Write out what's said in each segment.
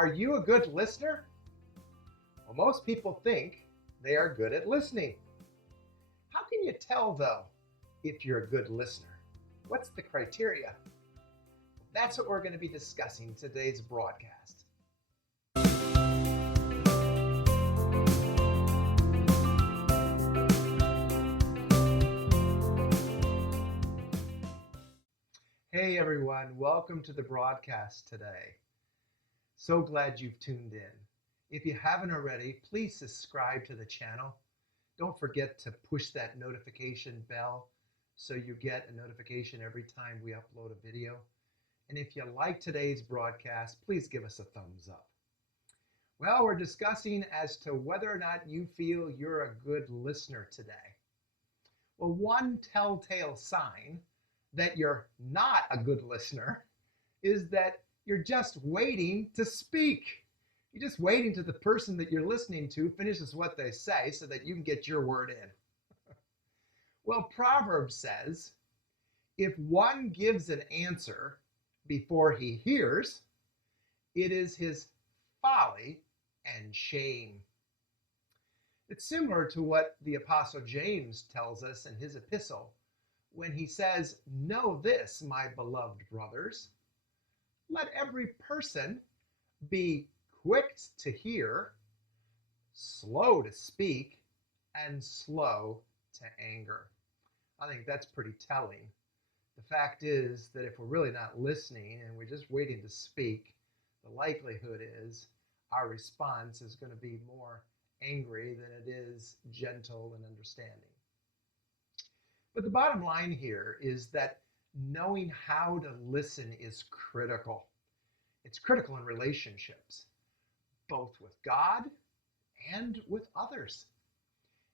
Are you a good listener? Well, most people think they are good at listening. How can you tell, though, if you're a good listener? What's the criteria? That's what we're going to be discussing in today's broadcast. Hey everyone, welcome to the broadcast today. So glad you've tuned in. If you haven't already, please subscribe to the channel. Don't forget to push that notification bell so you get a notification every time we upload a video. And if you like today's broadcast, please give us a thumbs up. Well, we're discussing as to whether or not you feel you're a good listener today. Well, one telltale sign that you're not a good listener is that you're just waiting to speak. You're just waiting till the person that you're listening to finishes what they say so that you can get your word in. Well, Proverbs says, if one gives an answer before he hears, it is his folly and shame. It's similar to what the Apostle James tells us in his epistle when he says, know this, my beloved brothers, let every person be quick to hear, slow to speak, and slow to anger. I think that's pretty telling. The fact is that if we're really not listening and we're just waiting to speak, the likelihood is our response is going to be more angry than it is gentle and understanding. But the bottom line here is that knowing how to listen is critical. It's critical in relationships, both with God and with others.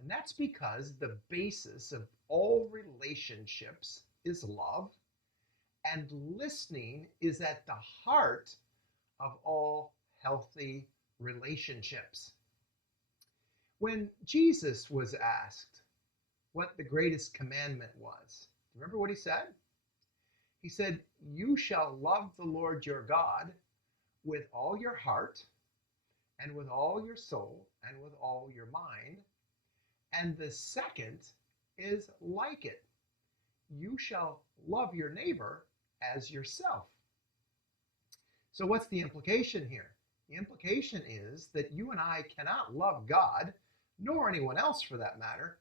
And that's because the basis of all relationships is love, and listening is at the heart of all healthy relationships. When Jesus was asked what the greatest commandment was, remember what he said? He said, you shall love the Lord your God with all your heart and with all your soul and with all your mind. And the second is like it. You shall love your neighbor as yourself. So what's the implication here? The implication is that you and I cannot love God, nor anyone else for that matter,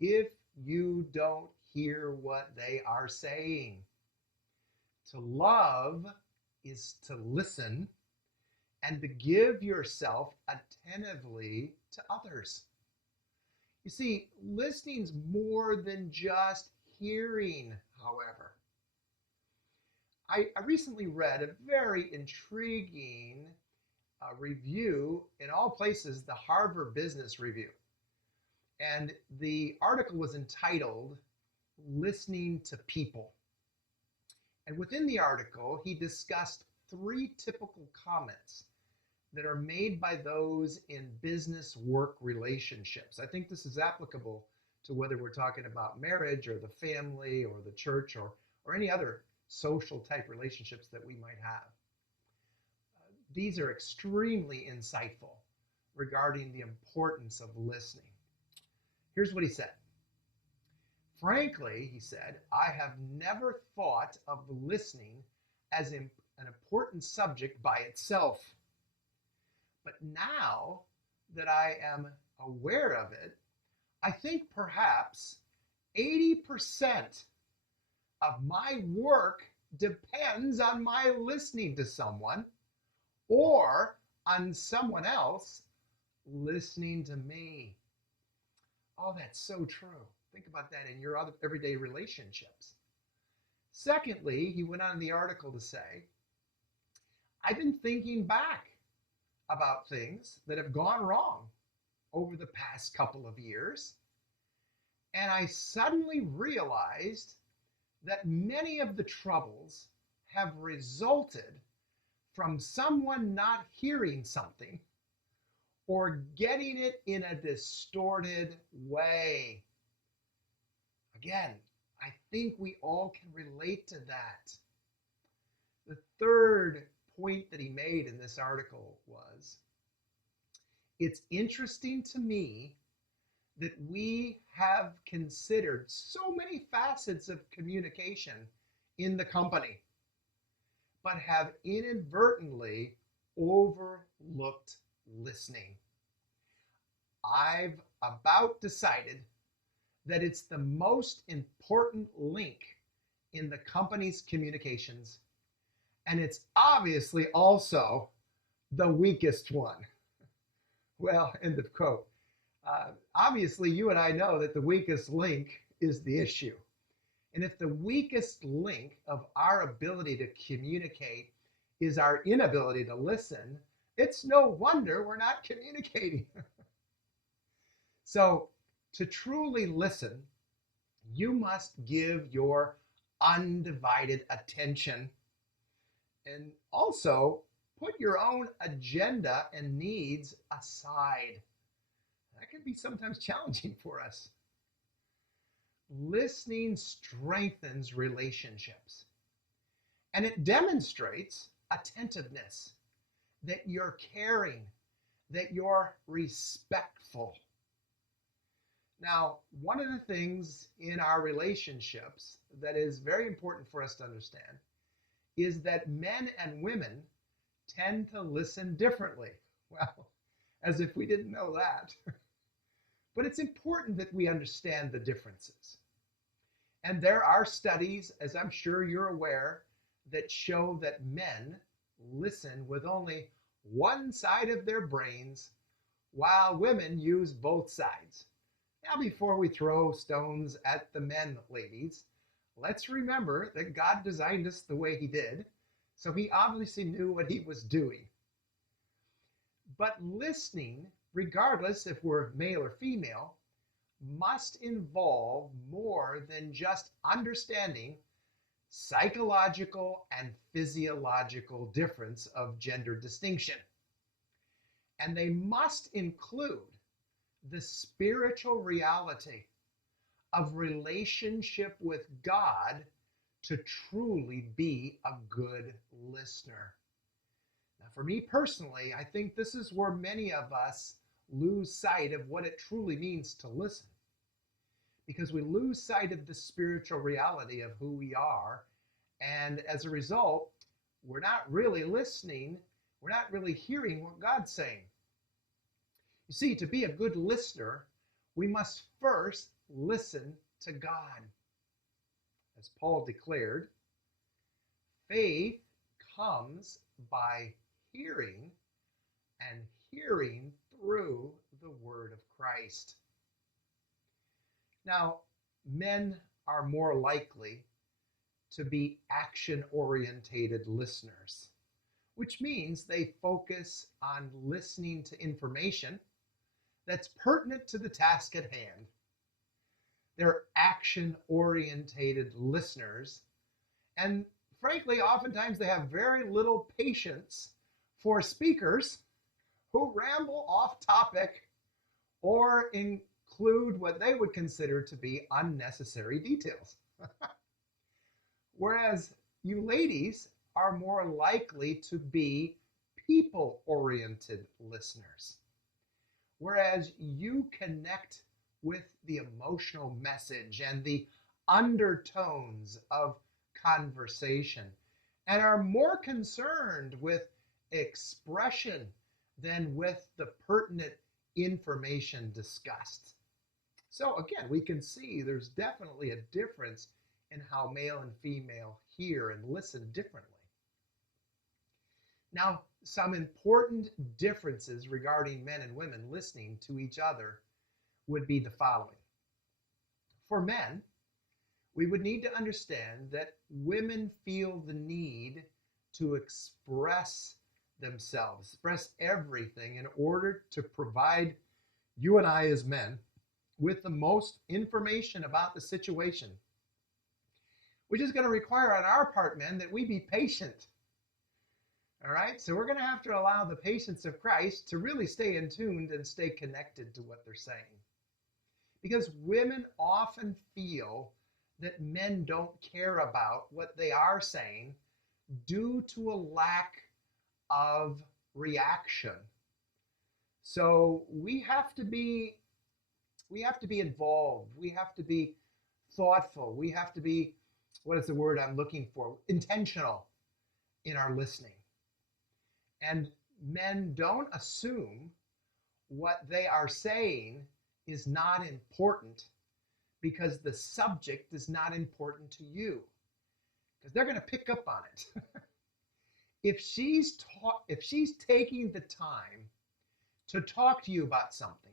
if you don't hear what they are saying. To love is to listen and to give yourself attentively to others. You see, listening's more than just hearing, however. I recently read a very intriguing review, in all places, the Harvard Business Review. And the article was entitled, Listening to People. And within the article, he discussed 3 typical comments that are made by those in business work relationships. I think this is applicable to whether we're talking about marriage or the family or the church or any other social type relationships that we might have. These are extremely insightful regarding the importance of listening. Here's what he said. Frankly, he said, I have never thought of listening as an important subject by itself. But now that I am aware of it, I think perhaps 80% of my work depends on my listening to someone or on someone else listening to me. Oh, that's so true. Think about that in your other everyday relationships. Secondly, he went on in the article to say, I've been thinking back about things that have gone wrong over the past couple of years, and I suddenly realized that many of the troubles have resulted from someone not hearing something or getting it in a distorted way. Again, I think we all can relate to that. The third point that he made in this article was, it's interesting to me that we have considered so many facets of communication in the company, but have inadvertently overlooked listening. I've about decided that it's the most important link in the company's communications, and it's obviously also the weakest one. Well, end of quote. Obviously, you and I know that the weakest link is the issue. And if the weakest link of our ability to communicate is our inability to listen, it's no wonder we're not communicating. So, to truly listen, you must give your undivided attention and also put your own agenda and needs aside. That can be sometimes challenging for us. Listening strengthens relationships, and it demonstrates attentiveness, that you're caring, that you're respectful. Now, one of the things in our relationships that is very important for us to understand is that men and women tend to listen differently. Well, as if we didn't know that. But it's important that we understand the differences. And there are studies, as I'm sure you're aware, that show that men listen with only one side of their brains, while women use both sides. Now, before we throw stones at the men, ladies, let's remember that God designed us the way he did, so he obviously knew what he was doing. But listening, regardless if we're male or female, must involve more than just understanding psychological and physiological difference of gender distinction. And they must include the spiritual reality of relationship with God to truly be a good listener. Now, for me personally, I think this is where many of us lose sight of what it truly means to listen. Because we lose sight of the spiritual reality of who we are, and as a result, we're not really listening, we're not really hearing what God's saying. You see, to be a good listener, we must first listen to God. As Paul declared, faith comes by hearing, and hearing through the word of Christ. Now, men are more likely to be action-orientated listeners, which means they focus on listening to information that's pertinent to the task at hand. They're action-orientated listeners, and frankly, oftentimes they have very little patience for speakers who ramble off topic or include what they would consider to be unnecessary details. Whereas you ladies are more likely to be people-oriented listeners. Whereas you connect with the emotional message and the undertones of conversation and are more concerned with expression than with the pertinent information discussed. So again, we can see there's definitely a difference in how male and female hear and listen differently. Now, some important differences regarding men and women listening to each other would be the following. For men, we would need to understand that women feel the need to express themselves, express everything in order to provide you and I as men with the most information about the situation, which is going to require on our part, men, that we be patient. All right, so we're going to have to allow the patience of Christ to really stay in tune and stay connected to what they're saying. Because women often feel that men don't care about what they are saying due to a lack of reaction. So we have to be involved. We have to be thoughtful. We have to be, what is the word I'm looking for? Intentional in our listening. And men don't assume what they are saying is not important because the subject is not important to you, because they're going to pick up on it. If she's taking the time to talk to you about something,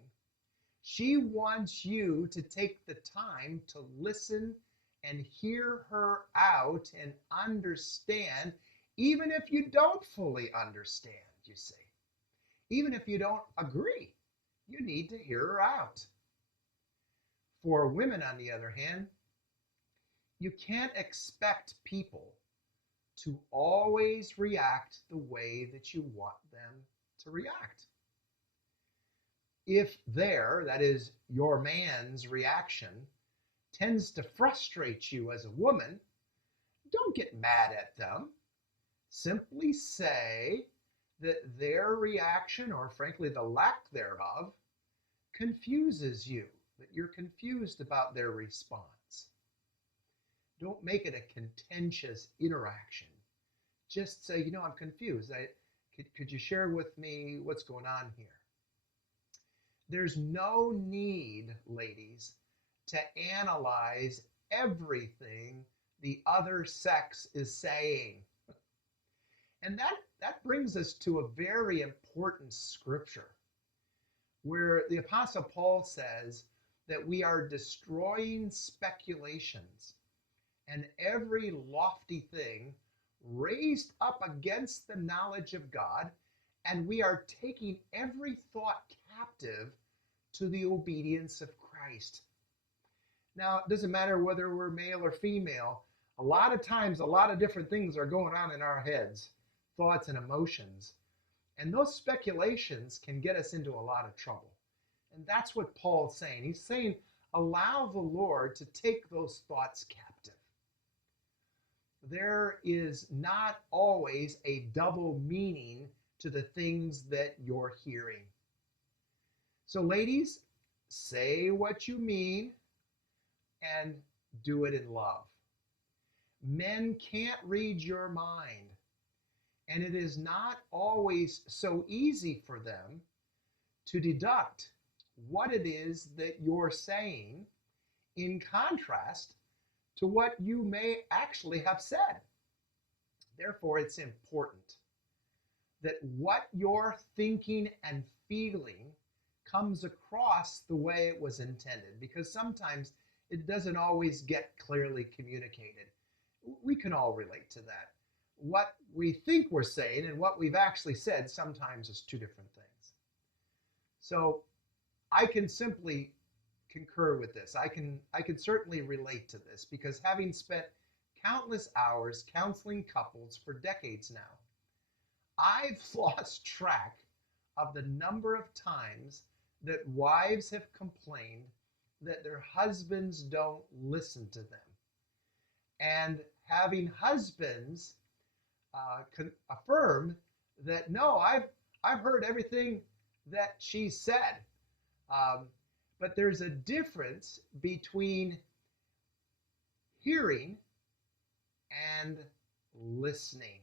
she wants you to take the time to listen and hear her out and understand, even if you don't fully understand, you see. Even if you don't agree, you need to hear her out. For women, on the other hand, you can't expect people to always react the way that you want them to react. If that is your man's reaction, tends to frustrate you as a woman, don't get mad at them. Simply say that their reaction, or frankly the lack thereof, confuses you, that you're confused about their response. Don't make it a contentious interaction. Just say, I'm confused. Could you share with me what's going on here? There's no need, ladies, to analyze everything the other sex is saying. And that brings us to a very important scripture where the Apostle Paul says that we are destroying speculations and every lofty thing raised up against the knowledge of God, and we are taking every thought captive to the obedience of Christ. Now, it doesn't matter whether we're male or female. A lot of times, a lot of different things are going on in our heads, thoughts and emotions. And those speculations can get us into a lot of trouble. And that's what Paul's saying. He's saying, allow the Lord to take those thoughts captive. There is not always a double meaning to the things that you're hearing. So ladies, say what you mean and do it in love. Men can't read your mind, and it is not always so easy for them to deduct what it is that you're saying in contrast to what you may actually have said. Therefore, it's important that what you're thinking and feeling comes across the way it was intended, because sometimes it doesn't always get clearly communicated. We can all relate to that. What we think we're saying and what we've actually said sometimes is two different things. So I can simply concur with this. I can certainly relate to this, because having spent countless hours counseling couples for decades now, I've lost track of the number of times that wives have complained that their husbands don't listen to them. And having husbands affirm that, no, I've heard everything that she said. But there's a difference between hearing and listening.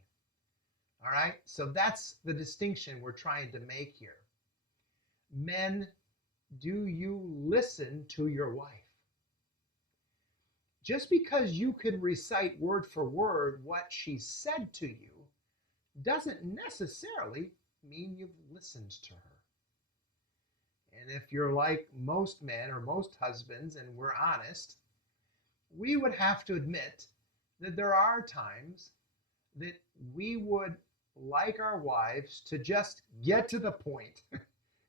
All right? So that's the distinction we're trying to make here. Men, do you listen to your wife? Just because you can recite word for word what she said to you doesn't necessarily mean you've listened to her. And if you're like most men or most husbands, and we're honest, we would have to admit that there are times that we would like our wives to just get to the point.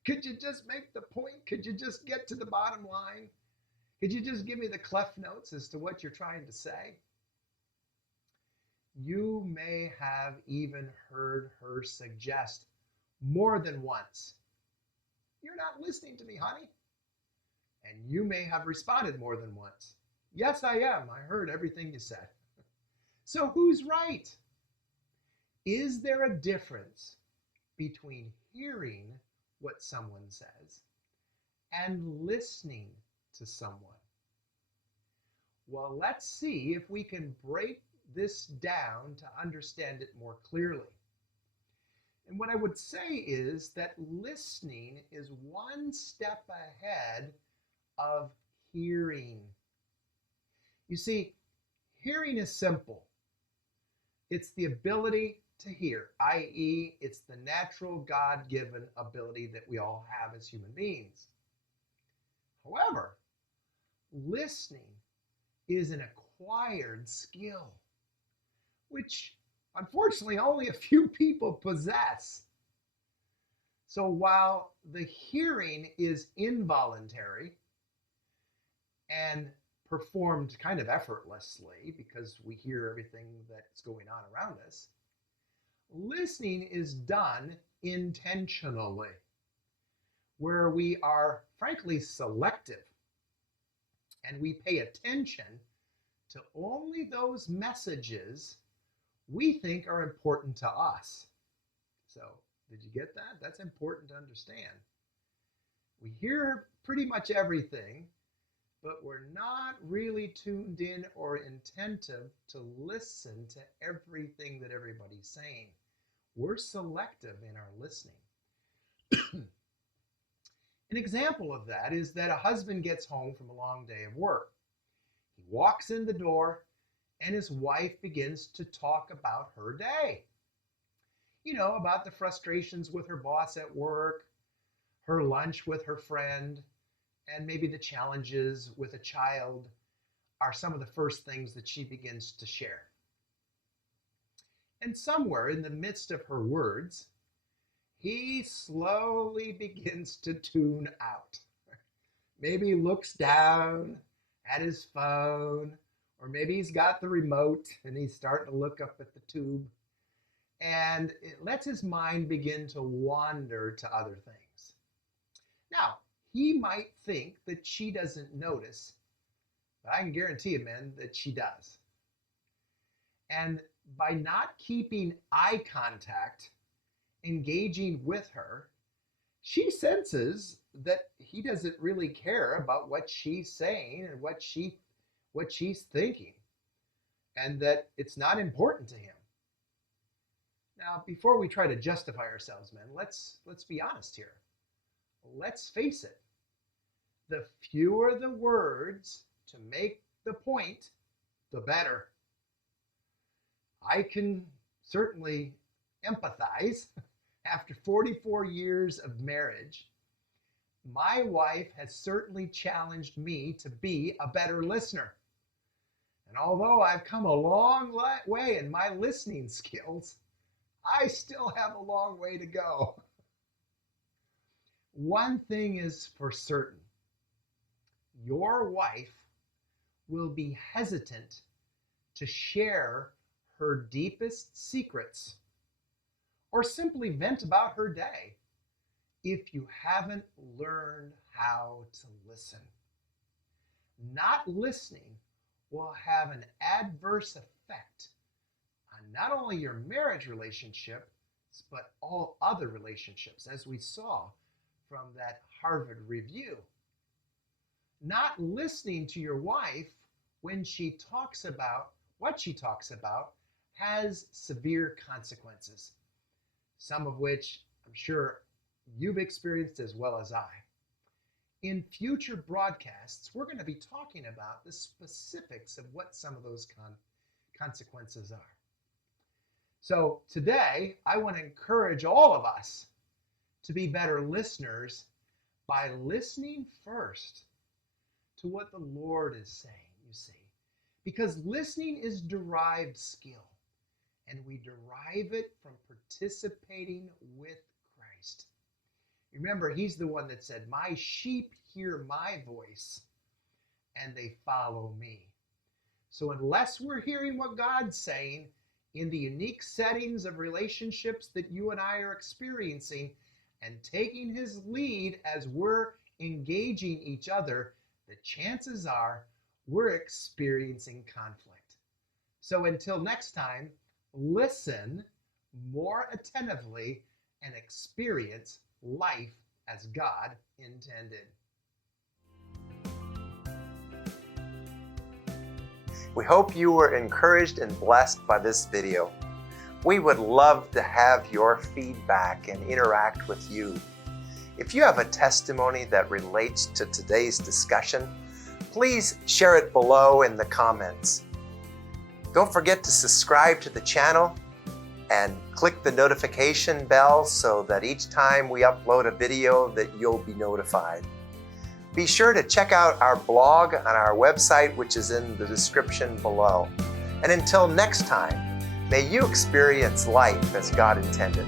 Could you just make the point? Could you just get to the bottom line? Could you just give me the Cliff Notes as to what you're trying to say? You may have even heard her suggest more than once, "You're not listening to me, honey." And you may have responded more than once, "Yes, I am. I heard everything you said." So who's right? Is there a difference between hearing what someone says and listening to someone? Well, let's see if we can break this down to understand it more clearly. And what I would say is that listening is one step ahead of hearing. You see, hearing is simple. It's the ability to hear, i.e., it's the natural God-given ability that we all have as human beings. However, listening is an acquired skill, which unfortunately only a few people possess. So while the hearing is involuntary and performed kind of effortlessly because we hear everything that's going on around us, listening is done intentionally, where we are frankly selective and we pay attention to only those messages we think are important to us. So, did you get that? That's important to understand. We hear pretty much everything, but we're not really tuned in or attentive to listen to everything that everybody's saying. We're selective in our listening. An example of that is that a husband gets home from a long day of work. He walks in the door and his wife begins to talk about her day. About the frustrations with her boss at work, her lunch with her friend, and maybe the challenges with a child are some of the first things that she begins to share. And somewhere in the midst of her words, he slowly begins to tune out. Maybe he looks down at his phone, or maybe he's got the remote and he's starting to look up at the tube. And it lets his mind begin to wander to other things. Now, he might think that she doesn't notice, but I can guarantee you, man, that she does. And by not keeping eye contact, engaging with her, she senses that he doesn't really care about what she's saying and what she's thinking, and that it's not important to him. Now, before we try to justify ourselves, man, let's be honest here. Let's face it. The fewer the words to make the point, the better. I can certainly empathize. After 44 years of marriage, my wife has certainly challenged me to be a better listener. And although I've come a long way in my listening skills, I still have a long way to go. One thing is for certain. Your wife will be hesitant to share her deepest secrets or simply vent about her day if you haven't learned how to listen. Not listening will have an adverse effect on not only your marriage relationships, but all other relationships, as we saw from that Harvard review. Not listening to your wife when she talks about what she talks about has severe consequences, some of which I'm sure you've experienced as well as I. In future broadcasts, we're going to be talking about the specifics of what some of those consequences are. So today, I want to encourage all of us to be better listeners by listening first to what the Lord is saying, you see. Because listening is derived skill, and we derive it from participating with Christ. Remember, he's the one that said, "My sheep hear my voice, and they follow me." So unless we're hearing what God's saying in the unique settings of relationships that you and I are experiencing and taking his lead as we're engaging each other, the chances are we're experiencing conflict. So until next time, listen more attentively and experience life as God intended. We hope you were encouraged and blessed by this video. We would love to have your feedback and interact with you. If you have a testimony that relates to today's discussion, please share it below in the comments. Don't forget to subscribe to the channel and click the notification bell so that each time we upload a video that you'll be notified. Be sure to check out our blog on our website, which is in the description below. And until next time, may you experience life as God intended.